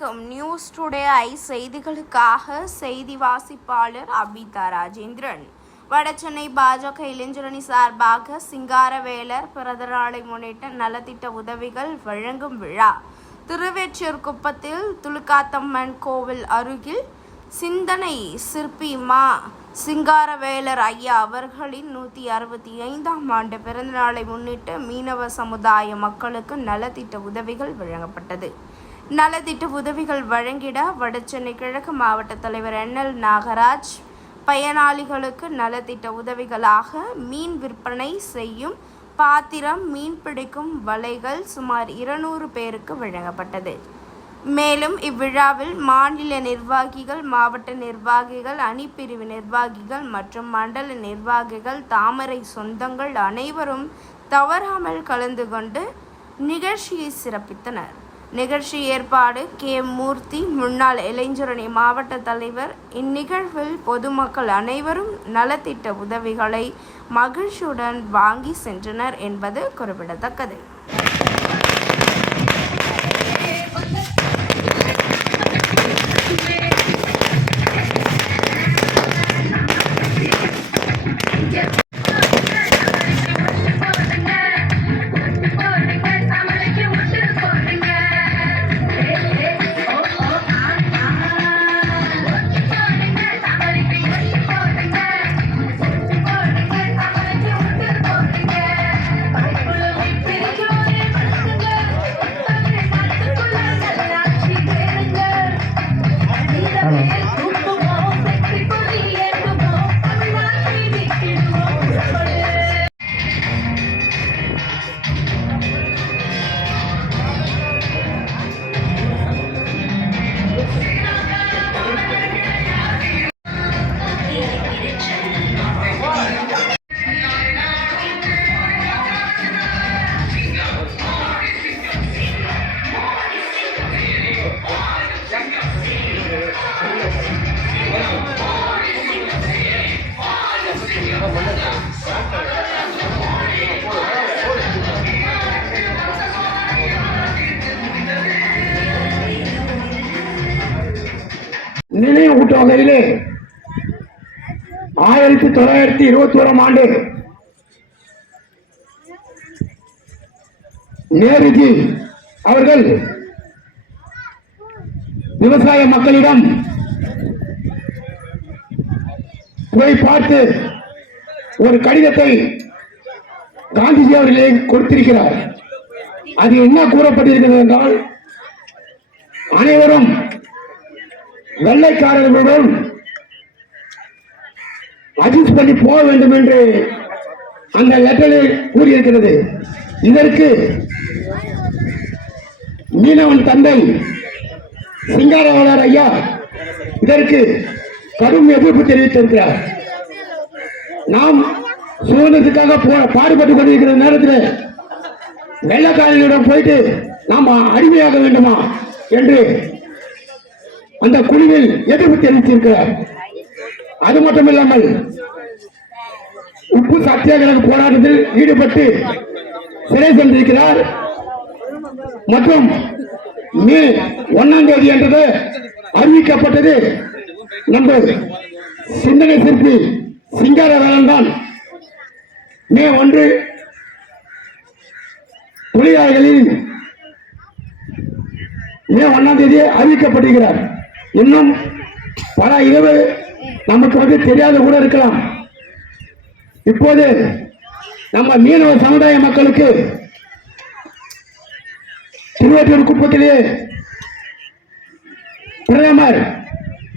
வணக்கம். News today I செய்திகளுக்காக செய்தி வாசிப்பாளர் அபிதா ராஜேந்திரன். வடசென்னை பாஜக இளைஞரணி சார்பாக சிங்காரவேலர் பிறந்தநாளை முன்னிட்டு நலத்திட்ட உதவிகள் வழங்கும் விழா திருவெற்றியூர் குப்பத்தில் துலுக்காத்தம்மன் கோவில் அருகில் சிந்தனை சிற்பி மா சிங்காரவேலர் ஐயா அவர்களின் 165ஆம் ஆண்டு பிறந்தநாளை முன்னிட்டு மீனவ சமுதாய மக்களுக்கு நலத்திட்ட உதவிகள் வழங்கப்பட்டது. நலத்திட்ட உதவிகள் வழங்கிட வடசென்னை கிழக்கு மாவட்ட தலைவர் NL நாகராஜ் பயனாளிகளுக்கு நலத்திட்ட உதவிகளாக மீன் விற்பனை செய்யும் பாத்திரம், மீன் பிடிக்கும் வலைகள் சுமார் 200 பேருக்கு வழங்கப்பட்டது. மேலும் இவ்விழாவில் மாநில நிர்வாகிகள், மாவட்ட நிர்வாகிகள், அணிப்பிரிவு நிர்வாகிகள் மற்றும் மண்டல நிர்வாகிகள், தாமரை சொந்தங்கள் அனைவரும் தவறாமல் கலந்து கொண்டு நிகழ்ச்சியை சிறப்பித்தனர். நிகழ்ச்சி ஏற்பாடு K. மூர்த்தி, முன்னாள் இளைஞரணி மாவட்ட தலைவர். இந்நிகழ்வில் பொதுமக்கள் அனைவரும் நலத்திட்ட உதவிகளை மகிழ்ச்சியுடன் வாங்கி சென்றனர் என்பது குறிப்பிடத்தக்கது. நினைவூட்டும் வகையிலே 1921ஆம் ஆண்டு நேருஜி அவர்கள் விவசாய மக்களிடம் போய் பார்த்து ஒரு கடிதத்தை காந்திஜி அவர்களே கொடுத்திருக்கிறார். அது என்ன கூறப்பட்டிருக்கிறது என்றால், அனைவரும் வெள்ளைக்காரர்களுடன் அட்ஜஸ்ட் பண்ணி போக வேண்டும் என்று அந்த லெட்டரில் கூறியிருக்கிறது. இதற்கு மீனவன் தந்தை சிங்காரவேலர் ஐயா இதற்கு கடும் எதிர்ப்பு தெரிவித்திருக்கிறார். நாம் சுதந்திரத்துக்காக பாடுபட்டுக் கொண்டிருக்கிற நேரத்தில் வெள்ளக்காரர்களிடம் போயிட்டு நாம் அடிமையாக வேண்டுமா என்று அந்த குழுவில் எதிர்ப்பு தெரிவித்திருக்கிறார். அது மட்டுமில்லாமல் உப்பு சத்தியாகிரக போராட்டத்தில் ஈடுபட்டு சிறை சென்றிருக்கிறார். மற்றும் மே 1ஆம் தேதி என்றது அறிவிக்கப்பட்டது நம்ம சிந்தனை சிற்பி சிங்காரவேலன் தான். மே 1 தொழிலாளர்களின் மே 1ஆம் தேதி அறிவிக்கப்பட்டிருக்கிறார். இன்னும் பல இரவு நமக்கு தெரியாத கூட இருக்கலாம். இப்போது நம்ம மீனவ சமுதாய மக்களுக்கு திருவெற்றியூர் குப்பத்திலே பிரதமர்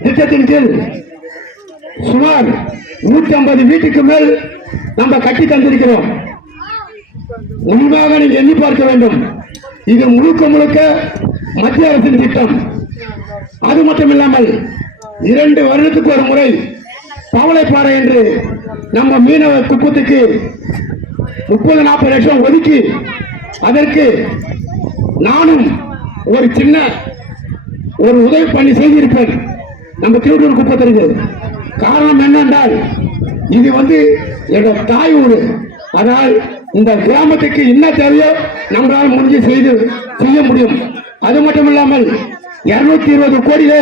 திட்டத்தின் கீழ் சுமார் 150 வீட்டுக்கு மேல் நம்ம கட்டி தந்திருக்கிறோம். முழுமையாக நீங்கள் எண்ணி பார்க்க வேண்டும். இது முழுக்க முழுக்க மத்திய அரசின் திட்டம். அது மட்டுமில்லாமல் 2 வருடத்துக்கு ஒரு முறை பவளைப்பாறை என்று நம்ம மீனவ குப்பத்துக்கு 30-40 லட்சம் ஒதுக்கி அதற்கு நானும் ஒரு சின்ன உதவி பண்ணி செய்திருப்பேன் நம்ம திருவள்ளூர் குப்பத்திற்கு. காரணம் என்னென்றால், இது எங்க தாய் ஊரு. அதனால் இந்த கிராமத்துக்கு என்ன தேவையோ நம்மளால் முடிஞ்சு செய்ய முடியும். அது மட்டுமில்லாமல் 220 கோடியிலே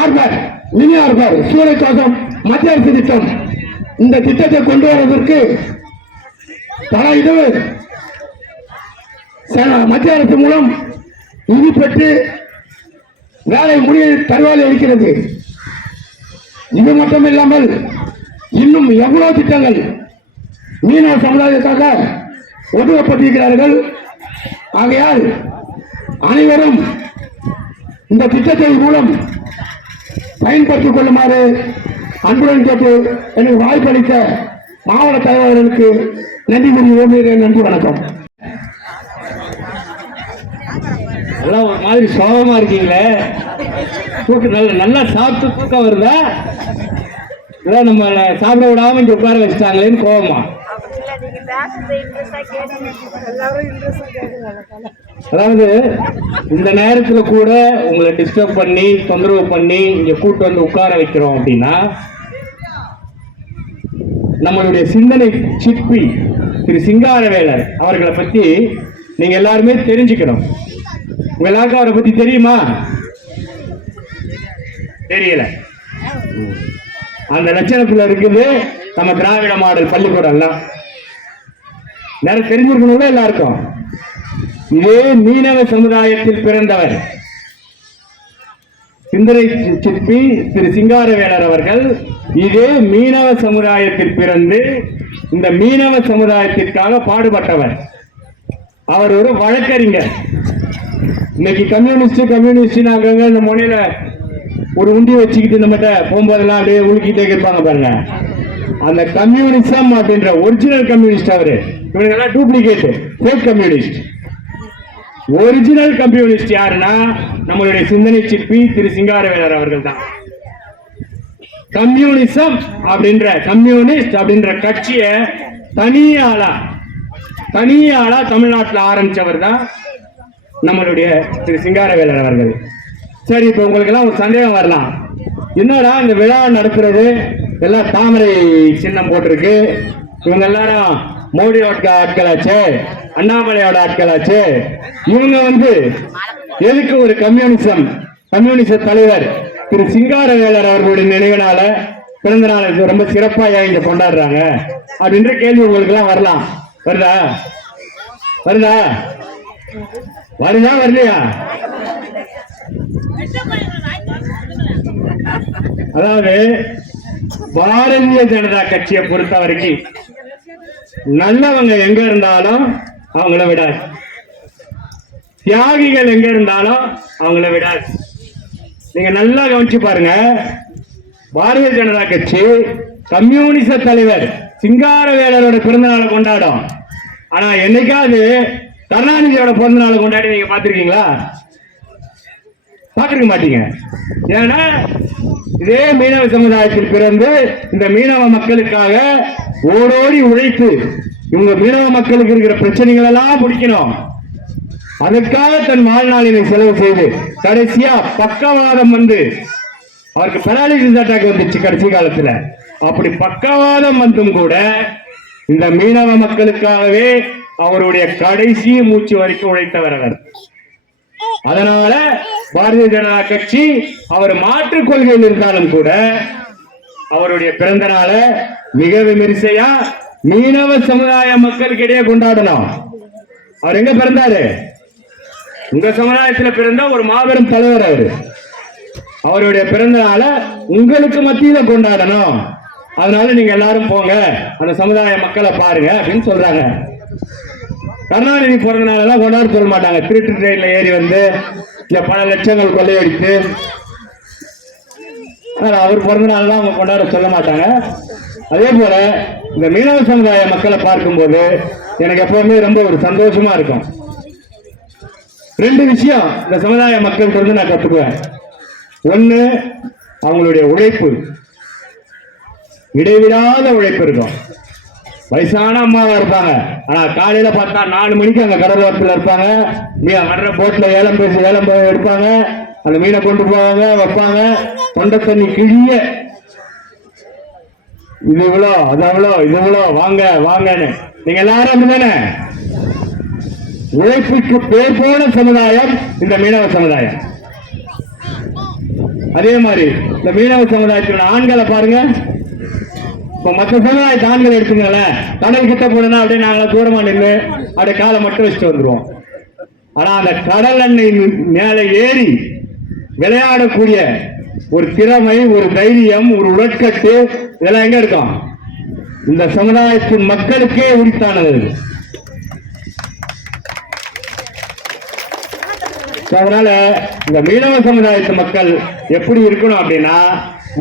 ஆர்பர், மினி ஆர்பர், சூளைத்தோட்டம் மத்திய அரசு திட்டம். இந்த திட்டத்தை கொண்டு வருவதற்கு பல இது மத்திய அரசு மூலம் நிதி பெற்று வேலை முடிய தருவாயில் இருக்கிறது. இது மட்டும் இல்லாமல் இன்னும் எவ்வளவு திட்டங்கள் மீனவ சமுதாயத்துக்காக ஒதுக்கப்பட்டிருக்கிறார்கள். ஆகையால் அனைவரும் இந்த திட்டத்தின் மூலம் பயன்படுத்திக் கொள்ளுமாறு அன்புடன் கேட்டு எனக்கு வாய்ப்பளித்த மாவட்ட தலைவர்களுக்கு நன்றி கூறி விரும்புகிறேன். நன்றி, வணக்கம். எல்லாம் ஒரு மாதிரி சோகமா இருக்கீங்களே, நல்லா சாப்பிட்டு தூக்கம் வருதா? இதான் நம்ம சாப்பிட விடாம இங்க உட்கார வச்சுட்டாங்களேன்னு கோபமா? அதாவது இந்த நேரத்துல கூட உங்களை டிஸ்டர்ப் பண்ணி தொந்தரவு பண்ணி இங்க கூட்டு வந்து உட்கார வைக்கிறோம் அப்படின்னா, நம்மளுடைய சிந்தனை சிற்பி திரு சிங்காரவேலர் அவர்களை பத்தி நீங்க எல்லாருமே தெரிஞ்சுக்கணும். உங்க எல்லாருக்கும் அவரை பத்தி தெரியுமா? தெரியல. அந்த லட்சணத்துல இருக்குது நம்ம திராவிட மாடல் பள்ளிக்கூடம் எல்லாம். நிறைய தெரிஞ்சிருக்கணும்ல எல்லாருக்கும். இதே மீனவ சமுதாயத்தில் பிறந்தவர் சிந்தனை சிற்பி திரு சிங்காரவேலர் அவர்கள் இதே மீனவ சமுதாயத்தில் பிறந்து இந்த மீனவ சமுதாயத்திற்காக பாடுபட்டவர். அவர் ஒரு வழக்கறிஞர். இன்னைக்கு கம்யூனிஸ்ட் நாங்க இந்த முனையில ஒரு உண்டி வச்சுக்கிட்டு நம்மகிட்ட போகும்போதெல்லாம் அப்படியே உழுக்கிட்டே இருப்பாங்க பாருங்க. அந்த கம்யூனிசம் அப்படின்ற ஒரிஜினல் கம்யூனிஸ்ட் அவரு. இவங்க duplicate fake communist. Original communist யாருன்னா நம்மளுடைய சிந்தனை சிற்பி திரு சிங்காரவேலர் அவர்கள் தான். கம்யூனிசம் கம்யூனிஸ்ட் அப்படின்ற கட்சியை தனியாளா தமிழ்நாட்டில் ஆரம்பிச்சவர் தான் நம்மளுடைய திரு சிங்காரவேலர் அவர்கள். சரி, இப்ப உங்களுக்கு எல்லாம் ஒரு சந்தேகம் வரலாம், என்னடா இந்த விழா நடக்கிறது எல்லாம் தாமரை சின்னம் போட்டிருக்கு, இவங்க எல்லாரும் மோடியோட ஆட்களாச்சு, அண்ணாமலையோட ஆட்களாச்சு, இவங்க எதுக்கு ஒரு கம்யூனிச தலைவர் திரு சிங்காரவேலர் அவர்களுடைய நினைவினால பிறந்த நாள் ரொம்ப சிறப்பா இங்க கொண்டாடுறாங்க அப்படின்ற கேள்வி உங்களுக்கு எல்லாம் வரலாம். வருதா வரலையா? அதாவது பாரதிய ஜனதா கட்சியை பொறுத்த வரைக்கும் நல்லவங்க எங்க இருந்தாலும் அவங்கள விடாது, தியாகிகள் எங்க இருந்தாலும் அவங்கள விடாது. நீங்க நல்லா கவனிச்சு பாருங்க. பாரதிய ஜனதா கட்சி கம்யூனிச தலைவர் சிங்காரவேலரோட பிறந்த நாளை கொண்டாடும். ஆனா என்னைக்காவது கருணாநிதியோட பிறந்த நாளை கொண்டாடி நீங்க பாத்திருக்கீங்களா? பாத்திருக்க மாட்டீங்க. ஏன்னா இதே மீனவ சமுதாயத்தில் பிறந்து இந்த மீனவ மக்களுக்காக ஓடோடி உழைத்து இவங்க மீனவ மக்களுக்கு இருக்கிற பிரச்சனைகள் எல்லாம் முடிக்கணும், அதற்காக தன் வாழ்நாளினை செலவு செய்து கடைசியா பக்கவாதம் அவருக்கு பெராலிசிஸ் அட்டாக் வந்துச்சு கடைசி காலத்துல. அப்படி பக்கவாதம் வந்தும் கூட இந்த மீனவ மக்களுக்காகவே அவருடைய கடைசி மூச்சு வரைக்கும் உழைத்தவர் அவர். அதனால பாரதிய ஜனதா கட்சி அவர் மாற்றுக் கொள்கையில் இருந்தாலும் கூட அவருடைய பிறந்த நாள மிக விமரிசையா மீனவ சமுதாய மக்களுக்கு இடையே கொண்டாடணும். அவர் எங்க பிறந்தாரு? உங்க சமுதாயத்தில் பிறந்த ஒரு மாபெரும் தலைவர் அவருடைய பிறந்த நாள உங்களுக்கு மத்தியில கொண்டாடணும். அதனால நீங்க எல்லாரும் போங்க, அந்த சமுதாய மக்களை பாருங்க அப்படின்னு சொல்றாங்க. கருணாநிதி பிறந்த நாளெல்லாம் கொண்டாட சொல்ல மாட்டாங்க. திருட்டு ட்ரெயின்ல ஏறி பல லட்சங்கள் கொள்ளையடித்து அவர் பிறந்த நாளெல்லாம் அவங்க கொண்டாட சொல்ல மாட்டாங்க. அதே போல இந்த மீனவ சமுதாய மக்களை பார்க்கும்போது எனக்கு எப்பவுமே ரொம்ப ஒரு சந்தோஷமா இருக்கும். ரெண்டு விஷயம் இந்த சமுதாய மக்கள் நான் கத்துக்குவேன். ஒண்ணு, அவங்களுடைய உழைப்பு, இடைவிடாத உழைப்பு இருக்கும். வயசான அம்மாவா இருப்பாங்க, ஆனா காலையில பார்த்தா 4 மணிக்கு அங்க கடலோரத்தில் இருப்பாங்க. வர்ற போட்ல ஏலம் எடுப்பாங்க, அந்த மீனை கொண்டு போவாங்க, வைப்பாங்க, தொண்டை தண்ணி கிழிய இது இவ்வளோ அது அவ்வளோ இது இவ்வளோ வாங்க வாங்கன்னு. நீங்க எல்லாரும் அப்படிதானே? உழைப்புக்கு பேர் போன சமுதாயம் இந்த மீனவ சமுதாயம். அதே மாதிரி இந்த மீனவ சமுதாயத்தில் ஆண்களை பாருங்க. இப்ப மற்ற சமுதாயத்து ஆண்கள் எடுத்துங்களேன், கடல் கிட்ட போனா அப்படியே நாங்க தூரமா நின்று அப்படியே காலை மட்டும் வச்சுட்டு வந்துருவோம். ஆனா அந்த கடல் எண்ணெய் மேல ஏறி விளையாடக்கூடிய ஒரு திறமை, ஒரு தைரியம், ஒரு உடற்கட்டு இதெல்லாம் எங்க இருக்கும்? இந்த சமுதாயத்தின் மக்களுக்கே உரித்தானது. அதனால இந்த மீனவ சமுதாயத்து மக்கள் எப்படி இருக்கணும் அப்படின்னா,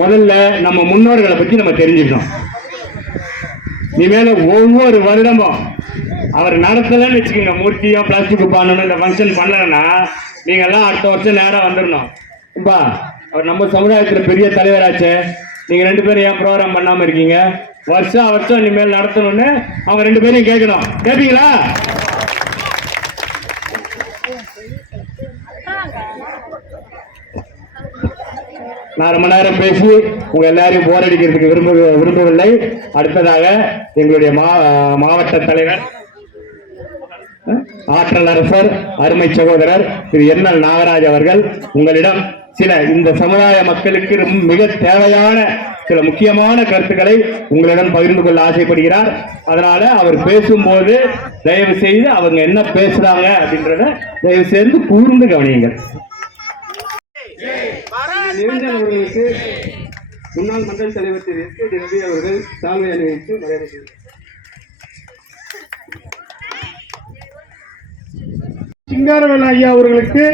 முதல்ல நம்ம முன்னோர்களை பத்தி நம்ம தெரிஞ்சுக்கணும். இனிமேல ஒவ்வொரு வருடமும் அவர் நடத்தலன்னு வச்சுக்கோங்க, மூர்த்தியும் பிளாஸ்டிக் பண்ணணும், இந்த ஃபங்க்ஷன் பண்ணலன்னா நீங்க எல்லாம் அடுத்த வருஷம் நேரம் வந்துடணும். இப்பா அவர் நம்ம சமுதாயத்துல பெரிய தலைவராச்சே, நீங்க 2 பேரும் ஏன் ப்ரோக்ராம் பண்ணாம இருக்கீங்க? வருஷம் வருஷம் இனிமேல் நடத்தணும்னு அவங்க 2 பேரையும் கேட்கணும். கேட்பீங்களா? நான் ரொம்ப நேரம் பேசி உங்க எல்லாரையும் போர் அடிக்கிறதுக்கு விரும்பவில்லை. அடுத்ததாக எங்களுடைய மாவட்ட தலைவர், ஆற்றல் அரசர், அருமை சகோதரர் திரு என்.எல். நாகராஜ் அவர்கள் உங்களிடம் சில இந்த சமுதாய மக்களுக்கு மிக தேவையான சில முக்கியமான கருத்துக்களை உங்களிடம் பகிர்ந்து கொள்ள ஆசைப்படுகிறார். அதனால அவர் பேசும்போது தயவு செய்து அவங்க என்ன பேசுறாங்க அப்படின்றத தயவு செய்து கூர்ந்து கவனியுங்கள். நிரஞ்சன் அவர்களுக்கு முன்னாள் மண்டல தலைவர் திரு எஸ்.கே. ரவி அவர்கள் சால்வை அணிவித்து மரியாதை செய்தார். சிங்காரவேலு ஐயா அவர்களுக்கு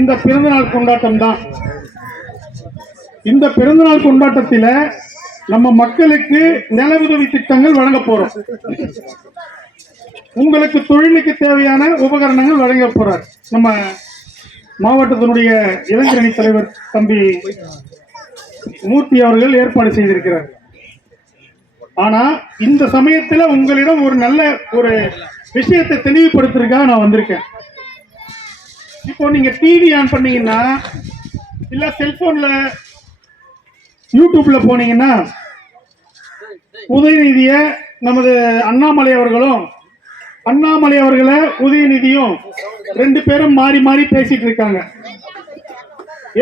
இந்த பிறந்தநாள் கொண்டாட்டம் தான். இந்த பிறந்தநாள் கொண்டாட்டத்தில் நம்ம மக்களுக்கு நல உதவி திட்டங்கள் வழங்க போறோம். உங்களுக்கு தொழிலுக்கு தேவையான உபகரணங்கள் வழங்க போறார் நம்ம மாவட்டத்தினுடைய இளைஞரணி தலைவர் தம்பி மூர்த்தி அவர்கள் ஏற்பாடு செய்திருக்கிறார். ஆனா இந்த சமயத்துல உங்களிடம் ஒரு நல்ல ஒரு விஷயத்தை தெளிவுபடுத்துறதுக்காக நான் வந்திருக்கேன். இப்போ நீங்க டிவி ஆன் பண்ணீங்கன்னா, இல்ல செல்போன்ல யூடியூப்ல போனீங்கன்னா, உதயநிதிய நமது அண்ணாமலை அவர்களை உதயநிதியும் 2 பேரும் மாறி மாறி பேசிட்டு இருக்காங்க.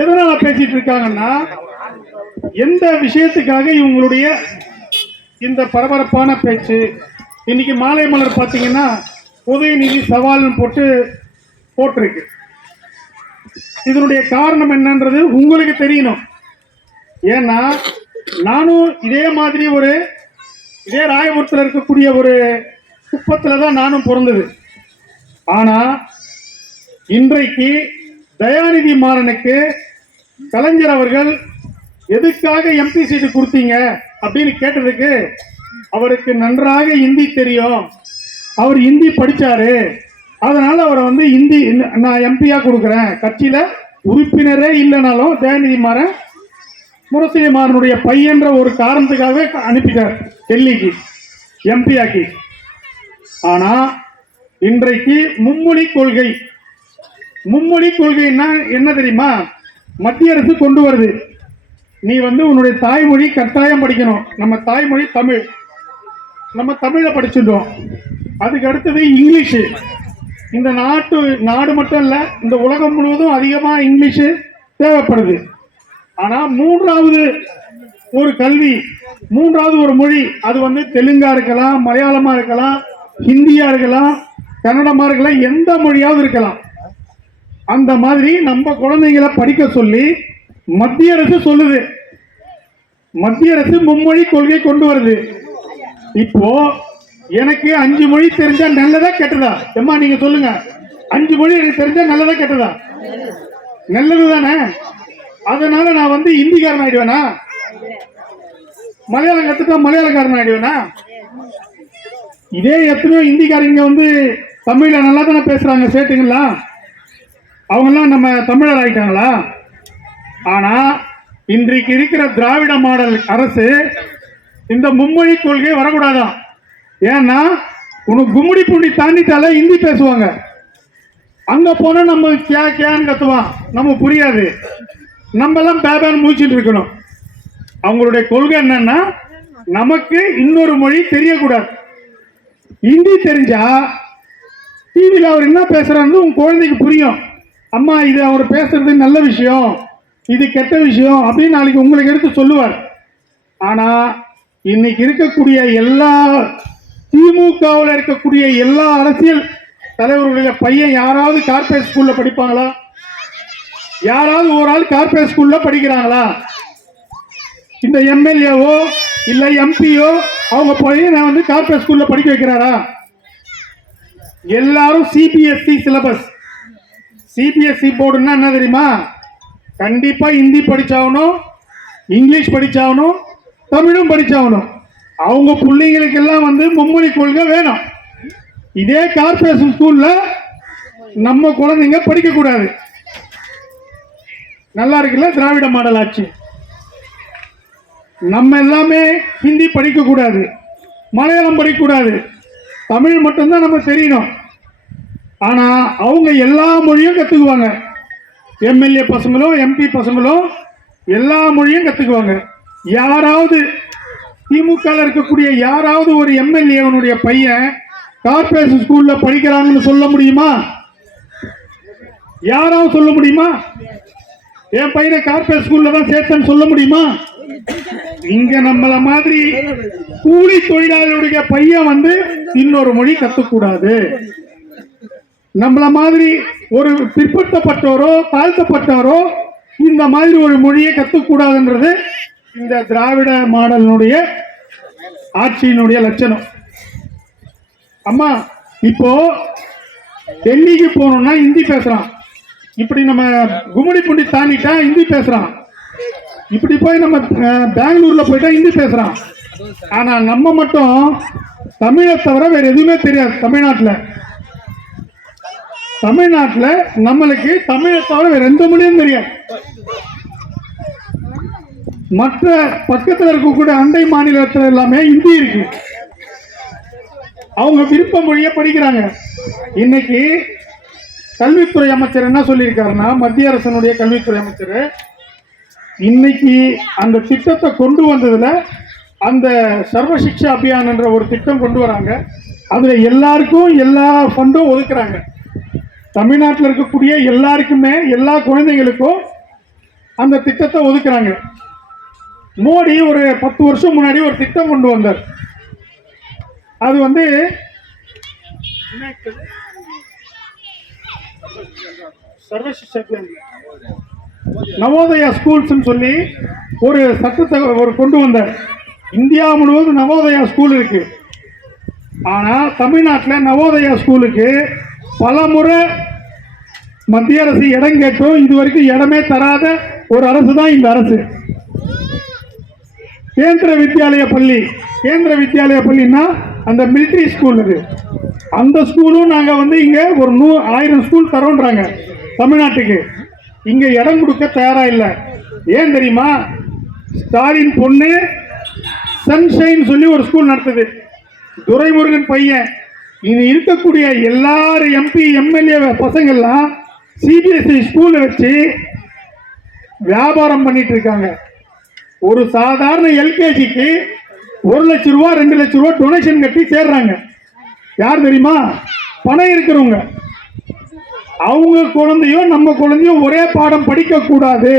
எதனால பேசிட்டு இருக்காங்கன்னா, எந்த விஷயத்துக்காக இவங்களுடைய இந்த பரபரப்பான பேச்சு? இன்னைக்கு மாலை மலர் பார்த்தீங்கன்னா உதயநிதி சவால் போட்டிருக்கு. இதனுடைய காரணம் என்னன்றது உங்களுக்கு தெரியணும். ஏன்னா நானும் இதே மாதிரி இதே ராயபுரத்தில் இருக்கக்கூடிய ஒரு குப்பத்தில் தான் நானும் பிறந்தது. ஆனா இன்றைக்கு தயாநிதி மாறனுக்கு கலைஞர் அவர்கள் எதுக்காக எம்பி சீட்டு கொடுத்தீங்க அப்படின்னு கேட்டதுக்கு, அவருக்கு நன்றாக ஹிந்தி தெரியும், அவர் ஹிந்தி படிச்சாரு, அதனால அவரை ஹிந்தி நான் எம்பியா கொடுக்குறேன், கட்சியில உறுப்பினரே இல்லைனாலும் தயாநிதி மாறன் முரசொலி மாறனுடைய பையன்ற ஒரு காரணத்துக்காகவே அனுப்பிட்டார் டெல்லிக்கு எம்பியாக்கி. ஆனா இன்றைக்கு மும்மொழி கொள்கைன்னா என்ன தெரியுமா? மத்திய அரசு கொண்டு வருது. நீ உன்னுடைய தாய்மொழி கட்டாயம் படிக்கணும். நம்ம தாய்மொழி தமிழ், நம்ம தமிழை படிச்சுட்டோம். அதுக்கு அடுத்தது இங்கிலீஷு. இந்த நாடு மட்டும் இல்ல, இந்த உலகம் முழுவதும் அதிகமா இங்கிலீஷு தேவைப்படுது. ஆனா மூன்றாவது ஒரு கல்வி, மூன்றாவது ஒரு மொழி, அது தெலுங்கா இருக்கலாம், மலையாளமா இருக்கலாம், ஹிந்தியா இருக்கலாம், கன்னடமா இருக்கலாம், எந்த மொழியாவது இருக்கலாம். அந்த மாதிரி நம்ம குழந்தைங்களை படிக்க சொல்லி மத்திய அரசு சொல்லுது. மத்திய அரசு மும்மொழி கொள்கை கொண்டு வருது. இப்போ எனக்கு 5 மொழி தெரிஞ்சா நல்லதா கெட்டதா? எம்மா நீங்க சொல்லுங்க, 5 மொழி எனக்கு தெரிஞ்சா நல்லதா கெட்டதா? நல்லது தானே. அதனால நான் ஹிந்திக்காரன் ஆயிடுவேனா? மலையாளம் கத்துட்டா மலையாளக்காரன் ஆயிடுவேனா? இதே எத்தனையோ ஹிந்திக்காரங்க தமிழ்ல நல்லா தானே பேசுறாங்க சேட்டுங்களா, அவங்கெல்லாம் நம்ம தமிழர் ஆயிட்டாங்களா? ஆனா இன்றைக்கு இருக்கிற திராவிட மாடல் அரசு இந்த மும்மொழி கொள்கை வரக்கூடாதான். ஏன்னா உனக்கு கும்முடி பூண்டி தாண்டிட்டாலே ஹிந்தி பேசுவாங்க. அங்க போனா நம்ம கேன்னு கத்துவான், நம்ம புரியாது, நம்ம எல்லாம் பேபான்னு மூச்சிட்டு இருக்கணும். அவங்களுடைய கொள்கை என்னன்னா, நமக்கு இன்னொரு மொழி தெரியக்கூடாது. ஹிந்தி தெரிஞ்சா டிவியில் அவர் என்ன பேசுறாருன்னு உங்க குழந்தைக்கு புரியும். அம்மா இது அவர் பேசுறது நல்ல விஷயம், இது கெட்ட விஷயம் அப்படின்னு நாளைக்கு உங்களுக்கு எடுத்து சொல்லுவார். ஆனா இன்னைக்கு இருக்கக்கூடிய எல்லா திமுகவில் இருக்கக்கூடிய எல்லா அரசியல் தலைவர்களுடைய பையன் யாராவது கார்பரேட் ஸ்கூல்ல படிப்பாங்களா? யாராவது ஒரு ஆள் கார்பரேட் ஸ்கூல்ல படிக்கிறாங்களா? இந்த எம்எல்ஏவோ இல்ல எம்பியோ அவங்க பையனை வந்து கார்பரேட் ஸ்கூல்ல படிக்க வைக்கிறாரா? எல்லாரும் சிபிஎஸ்இ சிலபஸ். சிபிஎஸ்இ போர்டுன்னா என்ன தெரியுமா? கண்டிப்பா ஹிந்தி படிச்சாகணும், இங்கிலீஷ் படிச்சாகணும், தமிழும் படிச்சாகணும். அவங்க பிள்ளைங்களுக்கு எல்லாம் வந்து மும்மொழி கொள்கை வேணும். இதே கார்பரேஷன் ஸ்கூல்ல நம்ம குழந்தைங்க படிக்க கூடாது. நல்லா இருக்குல்ல திராவிட மாடல் ஆட்சி. நம்ம எல்லாமே ஹிந்தி படிக்க கூடாது, மலையாளம் படிக்க கூடாது, தமிழ் மட்டும்தான் நம்ம தெரியணும். ஆனா அவங்க எல்லா மொழியும் கத்துக்குவாங்க. எம்எல்ஏ பசங்களும் எம்பி பசங்களும் எல்லா மொழியும் கத்துக்குவாங்க. யாராவது திமுக இருக்கக்கூடிய யாராவது ஒரு எம்எல்ஏனுடைய பையன் கார்பரேஷன் ஸ்கூல்ல படிக்கிறாங்கன்னு சொல்ல முடியுமா? யாராவது சொல்ல முடியுமா? என் பையனை கார்பரேட் ஸ்கூல்ல தான் சேர்த்தேன்னு சொல்ல முடியுமா? இங்க நம்மள மாதிரி கூலி தொழிலாளருடைய பையன் வந்து இன்னொரு மொழி கத்துக்கூடாது. நம்மள மாதிரி ஒரு பிற்படுத்தப்பட்டவரோ தாழ்த்தப்பட்டவரோ இந்த மாதிரி ஒரு மொழியை கத்துக்கூடாதுன்றது இந்த திராவிட மாடலினுடைய ஆட்சியினுடைய லட்சணம். அம்மா இப்போ டெல்லிக்கு போனோம்னா ஹிந்தி பேசுறான், இப்படி நம்ம கும்மிடி பூண்டி தாண்டிட்டா ஹிந்தி பேசுறான், இப்படி போய் நம்ம பெங்களூர்ல போயிட்டா ஹிந்தி பேசுறான். ஆனா நம்ம மட்டும் தமிழை தவிர வேற எதுவுமே தெரியாது. தமிழ்நாட்டுல நம்மளுக்கு தமிழை தவிர வேற எந்த மொழியும் தெரியாது. மற்ற பக்கத்தில் இருக்கக்கூடிய அண்டை மாநிலத்தில் எல்லாமே ஹிந்தி இருக்கு, அவங்க விருப்ப மொழியை படிக்கிறாங்க. இன்னைக்கு கல்வித்துறை அமைச்சர் என்ன சொல்லியிருக்காருன்னா, மத்திய அரசனுடைய கல்வித்துறை அமைச்சர் இன்னைக்கு அந்த திட்டத்தை கொண்டு வந்ததுல அந்த சர்வ சிக்ஷா அபியான் என்ற ஒரு திட்டம் கொண்டு வராங்க. அதுல எல்லாருக்கும் எல்லா ஃபண்டும் ஒதுக்குறாங்க. தமிழ்நாட்டில் இருக்கக்கூடிய எல்லாருக்குமே எல்லா குழந்தைகளுக்கும் அந்த திட்டத்தை ஒதுக்குறாங்க. மோடி ஒரு 10 வருஷம் முன்னாடி ஒரு திட்டம் கொண்டு வந்தார். அது வந்து சர்வ சிக்ஷா அபியான் நவோதயா ஸ்கூல்ஸ் சொல்லி ஒரு சட்டத்தை ஒரு கொண்டு வந்தார். இந்தியா முழுவதும் நவோதயா ஸ்கூல் இருக்கு. ஆனா தமிழ்நாட்டில் நவோதயா ஸ்கூலுக்கு பல முறை மத்திய அரசு இடம் கேட்டும் இதுவரைக்கும் இடமே தராத ஒரு அரசு தான் இந்த அரசு. கேந்திர வித்யாலய பள்ளின்னா அந்த மிலிட்டரி ஸ்கூல் அது. அந்த ஸ்கூலும் நாங்க வந்து இங்க ஒரு 1000 ஸ்கூல் தரோன்றாங்க தமிழ்நாட்டுக்கு. இங்க இடம் கொடுக்க தயாரா இல்லை. ஏன் தெரியுமா? ஸ்டாலின் பொண்ணு சன்ஷைன் சொல்லி ஒரு ஸ்கூல் நடத்துது, துரைமுருகன் பையன். இனி இருக்கக்கூடிய எல்லாரும் எம்பி எம்எல்ஏ பசங்கள்லாம் சிபிஎஸ்இ ஸ்கூல் வச்சு வியாபாரம் பண்ணிட்டு இருக்காங்க. ஒரு சாதாரண எல்கேஜிக்கு 1 லட்சம் ரூபா 2 லட்சம் ரூபா டொனேஷன் கட்டி சேர்றாங்க. யார் தெரியுமா? பணம் இருக்கிறவங்க. அவங்க குழந்தையோ நம்ம குழந்தையோ ஒரே பாடம் படிக்க கூடாது.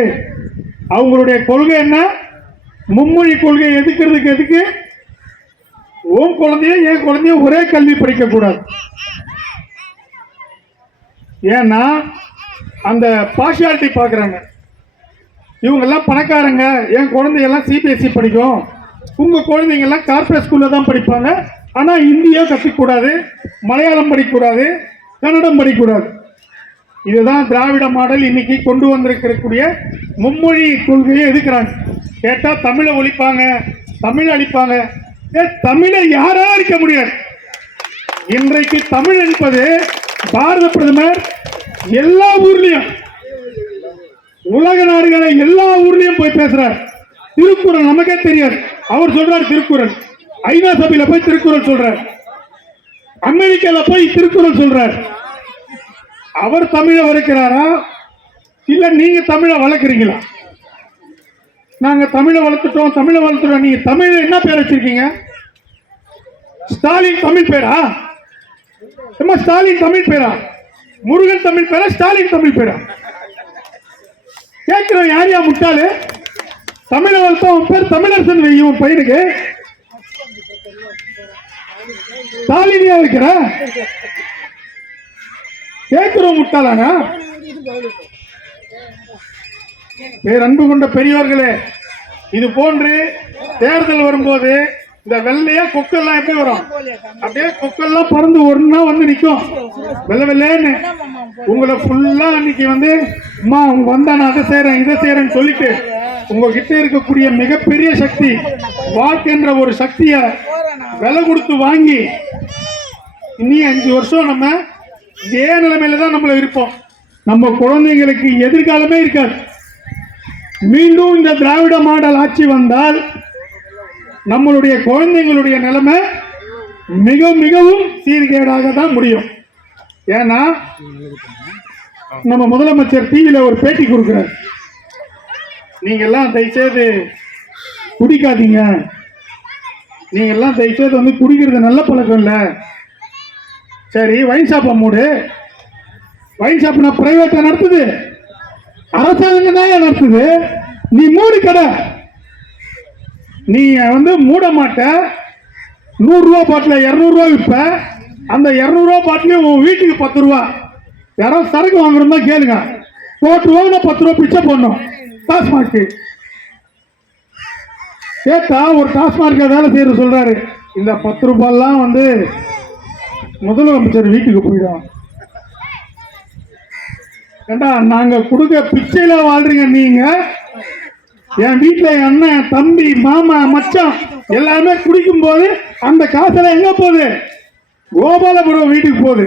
அவங்களுடைய கொள்கை என்ன? மும்மொழி கொள்கை எதுக்கு உன் குழந்தையோ என் குழந்தையோ ஒரே கல்வி படிக்க கூடாது. ஏன்னா அந்த பார்ஷியாலிட்டி பார்க்குறாங்க. இவங்கெல்லாம் பணக்காரங்க, என் குழந்தையெல்லாம் சிபிஎஸ்இ படிக்கும், உங்கள் குழந்தைங்கெல்லாம் கார்பரேட் ஸ்கூலில் தான் படிப்பாங்க, ஆனால் ஹிந்தியோ கற்றுக்கூடாது, மலையாளம் படிக்கக்கூடாது, கன்னடம் படிக்கக்கூடாது. இதுதான் திராவிட மாடல் இன்னைக்கு கொண்டு வந்திருக்கக்கூடிய மும்மொழி கொள்கையை எதுக்குறாங்க. கேட்டால் தமிழை ஒழிப்பாங்க, தமிழ் அழிப்பாங்க. தமிழை யாரா அழிக்க முடியாது. இன்றைக்கு தமிழ் என்பது பாரத பிரதமர் எல்லா ஊர்லயும் உலக நாடுகளை எல்லா ஊர்லயும் போய் பேசுறார். திருக்குறள் நமக்கே தெரியாது, அவர் சொல்றார் திருக்குறள். ஐநா சபையில போய் திருக்குறள் சொல்றார், அமெரிக்கால போய் திருக்குறள் சொல்றார். அவர் தமிழை வளர்க்கிறாரா இல்ல நீங்க தமிழை வளர்க்குறீங்களா? நாங்க தமிழை வளர்த்துட்டோம். நீங்க தமிழ் என்ன பேர் வச்சிருக்கீங்க? ஸ்டாலின் தமிழ் பேரா? அம்மா ஸ்டாலின் தமிழ் பேரா? முருகன் தமிழ் பேரா? ஸ்டாலின் தமிழ் பேரா? கேட்கிறோம். யார் யா முட்டாளு? தமிழ வளர்த்தவன் பேர் தமிழரசன் வையும் பையனுக்கு ஸ்டாலினியா இருக்கிற கேட்கிறோம் முட்டாளானா? அன்பு கொண்ட பெரியவர்களே, இது போன்று தேர்தல் வரும்போது இந்த வெள்ளையா கொக்கெல்லாம் எப்படி வரும்? அப்படியே கொக்கெல்லாம் பறந்து ஒன்னா வந்து நிற்கும் வெள்ளை வெள்ளைன்னு. உங்களை ஃபுல்லா அன்னைக்கு வந்து அம்மா அவங்க வந்தா நான் அதை செய்யறேன் இதை செய்யறேன்னு சொல்லிட்டு உங்ககிட்ட இருக்கக்கூடிய மிகப்பெரிய சக்தி வாக்குன்ற ஒரு சக்தியை விலை கொடுத்து வாங்கி இனி 5 வருஷம் நம்ம இதே நிலைமையில தான் நம்மள இருப்போம். நம்ம குழந்தைங்களுக்கு எதிர்காலமே இருக்காது. மீண்டும் இந்த திராவிட மாடல் ஆட்சி வந்தால் நம்மளுடைய குழந்தைங்களுடைய நிலைமை மிகவும் சீர்கேடாக தான் முடியும். ஏன்னா நம்ம முதலமைச்சர் டிவியில ஒரு பேட்டி கொடுக்கிறார். நீங்க எல்லாம் தயவுசெய்து குடிக்காதீங்க, நீங்க எல்லாம் தயவுசெய்து வந்து குடிக்கிறது நல்ல பழக்கம் இல்லை. சரி, வைன் ஷாப்பை மூடு. வைன் ஷாப் நான் பிரைவேட்டா நடத்துது, அரசாங்கம் தான் நடத்துது. நீ மூடு கடை. நீ வந்து மூட மாட்ட. 100 ரூபா பாட்டில் 200 ரூபா விற்ப. அந்த 200 ரூபா பாட்டிலையும் உன் வீட்டுக்கு 10 ரூபா. யாராவது சரக்கு வாங்குறதா கேளுங்க. போட்டு வாங்கினா 10 ரூபா பிச்சை போடணும். டாஸ்மார்க் கேட்டா ஒரு டாஸ்மார்க் வேலை செய்யற சொல்றாரு. இந்த 10 ரூபாயெல்லாம் வந்து முதலமைச்சர் வீட்டுக்கு போயிடும். ஏண்டா நாங்க கொடுக்க பிச்சையில வாழ்றீங்க நீங்க. என் வீட்டுல என் அண்ணன் தம்பி மாமா மச்சான் எல்லாருமே குடிக்கும் போது அந்த காசுல எங்க போகுது? கோபாலபுரம் வீட்டுக்கு போகுது.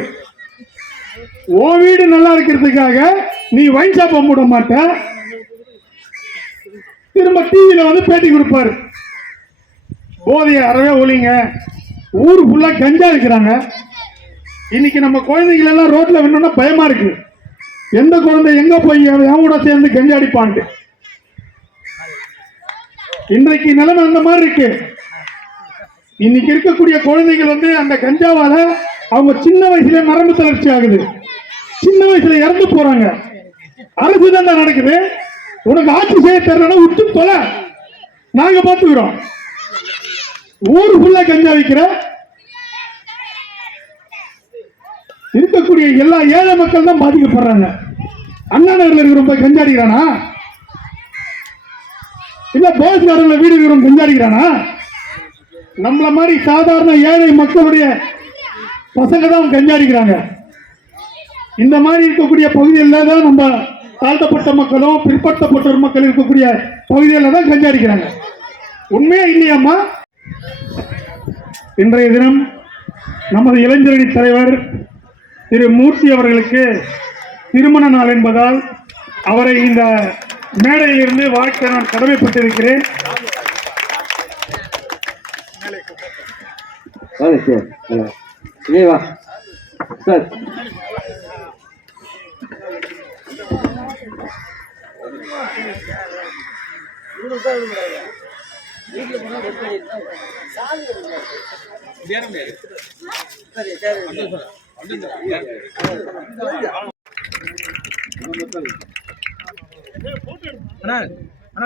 ஓ வீடு நல்லா இருக்கிறதுக்காக நீ வைன் ஷாப்பை மூட மாட்ட. திரும்ப டிவியில வந்து பேட்டி கொடுப்பாரு. போதைய அறவே ஒழிங்க, ஊர் ஃபுல்லா கஞ்சா இருக்கிறாங்க. இன்னைக்கு நம்ம குழந்தைகள் எல்லாம் ரோட்ல வேணும்னா பயமா இருக்கு. எந்த குழந்தை எங்க போய் என் கூட சேர்ந்து கஞ்சா அடிப்பான்ட்டு. இன்றைக்கு நிலைமை அந்த மாதிரி இருக்கு. இன்னைக்கு இருக்கக்கூடிய குழந்தைகள் வந்து அந்த கஞ்சாவால அவங்க சின்ன வயசுல நரம்பு தளர்ச்சி ஆகுது, சின்ன வயசுல இறந்து போறாங்க. அரசு தான் நடக்குது. உனக்கு ஆட்சி செய்ய தெரியலன்னா விட்டு தொலை, நாங்க பாத்துக்கிறோம். ஊரு ஃபுல்லா கஞ்சா விக்கிற இருக்கக்கூடிய எல்லா ஏழை மக்கள் தான் பாதிக்கப்படுறாங்க. அண்ணா நகர்ல இருக்கிற கஞ்சா அடிக்கிறானா? இல்ல போஸ் கார்டன்ல வீடு இருக்கிறவங்க கஞ்சா அடிக்கிறானா? நம்மள மாதிரி சாதாரண ஏழை மக்களுடைய பசங்க தான் கஞ்சா அடிக்கிறாங்க. இந்த மாதிரி இருக்கக்கூடிய பகுதிகளில் தான் நம்ம தாழ்த்தப்பட்ட மக்களும் பிற்படுத்தப்பட்ட மக்கள் இருக்கக்கூடிய பகுதிகளில் தான் கஞ்சா அடிக்கிறாங்க. உண்மையா இல்லையாம்மா? இன்றைய தினம் நமது இளைஞரணி தலைவர் திரு மூர்த்தி அவர்களுக்கு திருமண நாள் என்பதால் அவரை இந்த மேடையிலிருந்து வாழ்க்கை நான் கடமைப்பட்டிருக்கிறேன்.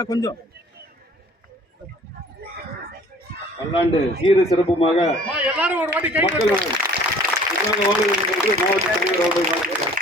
கொஞ்சம் பல்லாண்டு சீர சிறப்புமாக எல்லாரும் ஒரு வாட்டி கை மக்கள் மாவட்ட தலைவர் அவர்கள் வாழ்த்துக்கிறார்.